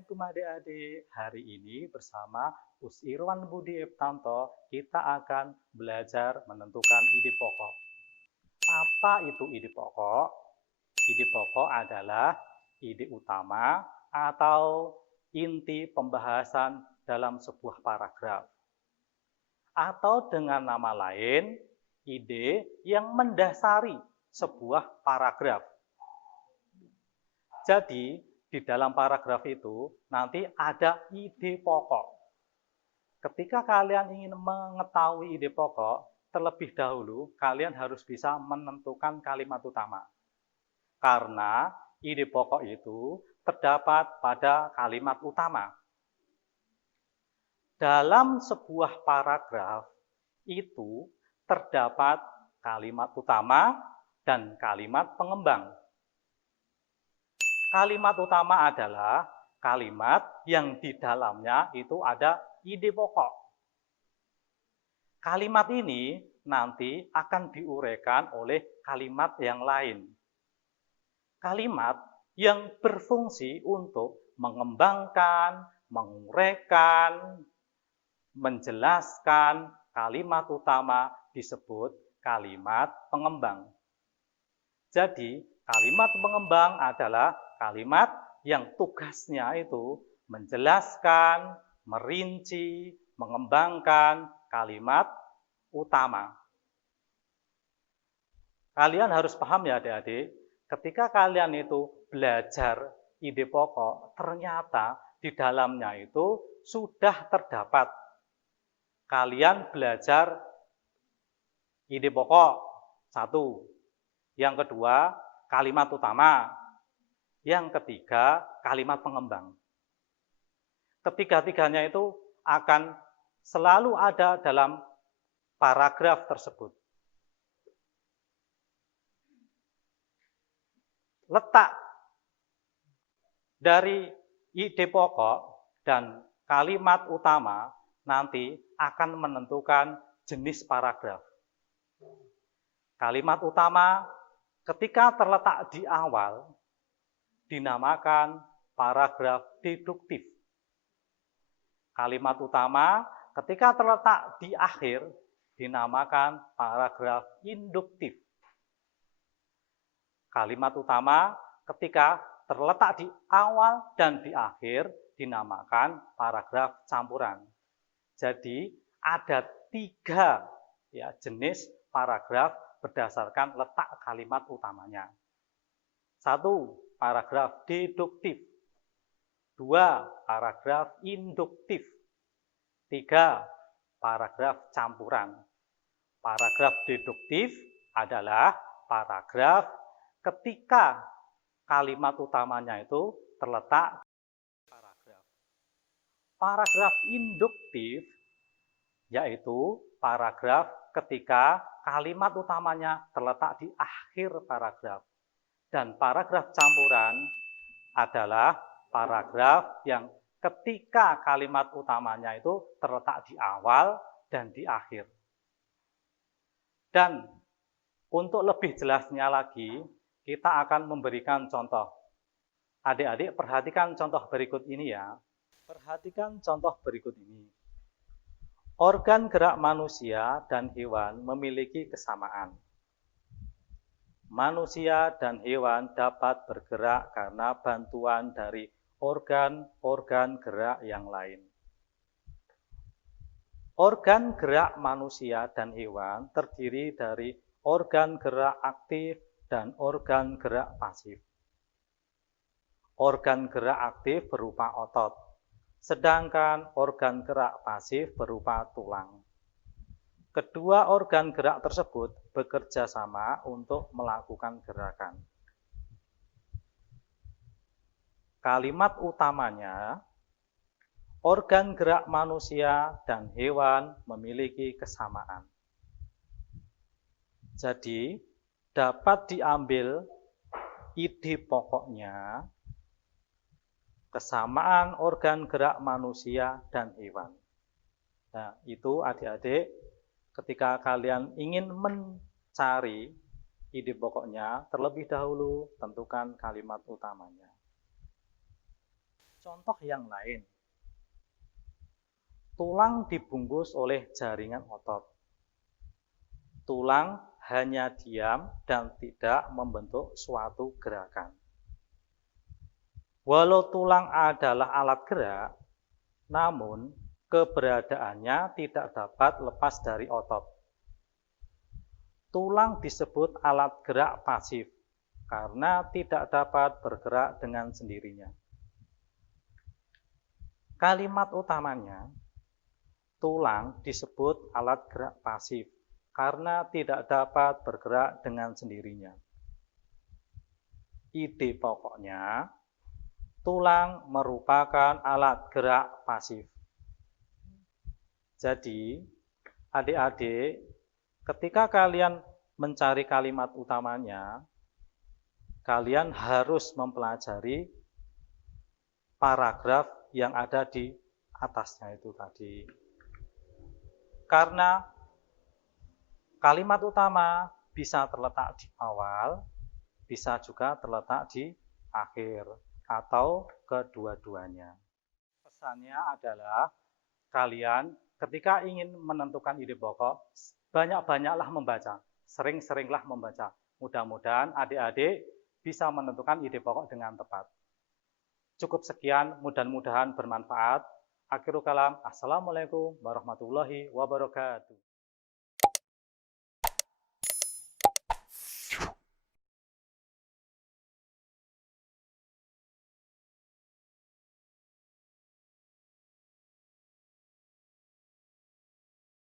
Assalamualaikum adik-adik. Hari ini bersama Us Irwan Budi Eptanto kita akan belajar menentukan ide pokok. Apa itu ide pokok? Ide pokok adalah ide utama atau inti pembahasan dalam sebuah paragraf. Atau dengan nama lain, ide yang mendasari sebuah paragraf. Jadi, di dalam paragraf itu nanti ada ide pokok. Ketika kalian ingin mengetahui ide pokok, terlebih dahulu kalian harus bisa menentukan kalimat utama. Karena ide pokok itu terdapat pada kalimat utama. Dalam sebuah paragraf itu terdapat kalimat utama dan kalimat pengembang. Kalimat utama adalah kalimat yang di dalamnya itu ada ide pokok. Kalimat ini nanti akan diuraikan oleh kalimat yang lain. Kalimat yang berfungsi untuk mengembangkan, menguraikan, menjelaskan kalimat utama disebut kalimat pengembang. Jadi, kalimat pengembang adalah kalimat yang tugasnya itu menjelaskan, merinci, mengembangkan kalimat utama. Kalian harus paham ya adik-adik, ketika kalian itu belajar ide pokok, ternyata di dalamnya itu sudah terdapat. Kalian belajar ide pokok, satu. Yang kedua, kalimat utama. Yang ketiga, kalimat pengembang. Ketiga-tiganya itu akan selalu ada dalam paragraf tersebut. Letak dari ide pokok dan kalimat utama nanti akan menentukan jenis paragraf. Kalimat utama ketika terletak di awal dinamakan paragraf deduktif. Kalimat utama ketika terletak di akhir dinamakan paragraf induktif. Kalimat utama ketika terletak di awal dan di akhir dinamakan paragraf campuran. Jadi ada 3 jenis paragraf berdasarkan letak kalimat utamanya. 1. Paragraf deduktif. 2. Paragraf induktif. 3. Paragraf campuran. Paragraf deduktif adalah paragraf ketika kalimat utamanya itu terletak di paragraf. Paragraf induktif yaitu paragraf ketika kalimat utamanya terletak di akhir paragraf. Dan paragraf campuran adalah paragraf yang ketika kalimat utamanya itu terletak di awal dan di akhir. Dan untuk lebih jelasnya lagi, kita akan memberikan contoh. Adik-adik perhatikan contoh berikut ini ya. Perhatikan contoh berikut ini. Organ gerak manusia dan hewan memiliki kesamaan. Manusia dan hewan dapat bergerak karena bantuan dari organ-organ gerak yang lain. Organ gerak manusia dan hewan terdiri dari organ gerak aktif dan organ gerak pasif. Organ gerak aktif berupa otot, sedangkan organ gerak pasif berupa tulang. Kedua organ gerak tersebut bekerja sama untuk melakukan gerakan. Kalimat utamanya, organ gerak manusia dan hewan memiliki kesamaan. Jadi, dapat diambil ide pokoknya, kesamaan organ gerak manusia dan hewan. Nah, itu adik-adik, ketika kalian ingin mencari ide pokoknya, terlebih dahulu tentukan kalimat utamanya. Contoh yang lain, tulang dibungkus oleh jaringan otot. Tulang hanya diam dan tidak membentuk suatu gerakan. Walau tulang adalah alat gerak, namun keberadaannya tidak dapat lepas dari otot. Tulang disebut alat gerak pasif karena tidak dapat bergerak dengan sendirinya. Kalimat utamanya, tulang disebut alat gerak pasif karena tidak dapat bergerak dengan sendirinya. Ide pokoknya, tulang merupakan alat gerak pasif. Jadi, adik-adik, ketika kalian mencari kalimat utamanya, kalian harus mempelajari paragraf yang ada di atasnya itu tadi. Karena kalimat utama bisa terletak di awal, bisa juga terletak di akhir, atau kedua-duanya. Pesannya adalah, kalian ketika ingin menentukan ide pokok, banyak-banyaklah membaca, sering-seringlah membaca. Mudah-mudahan adik-adik bisa menentukan ide pokok dengan tepat. Cukup sekian, mudah-mudahan bermanfaat. Akhirul kalam, assalamualaikum warahmatullahi wabarakatuh.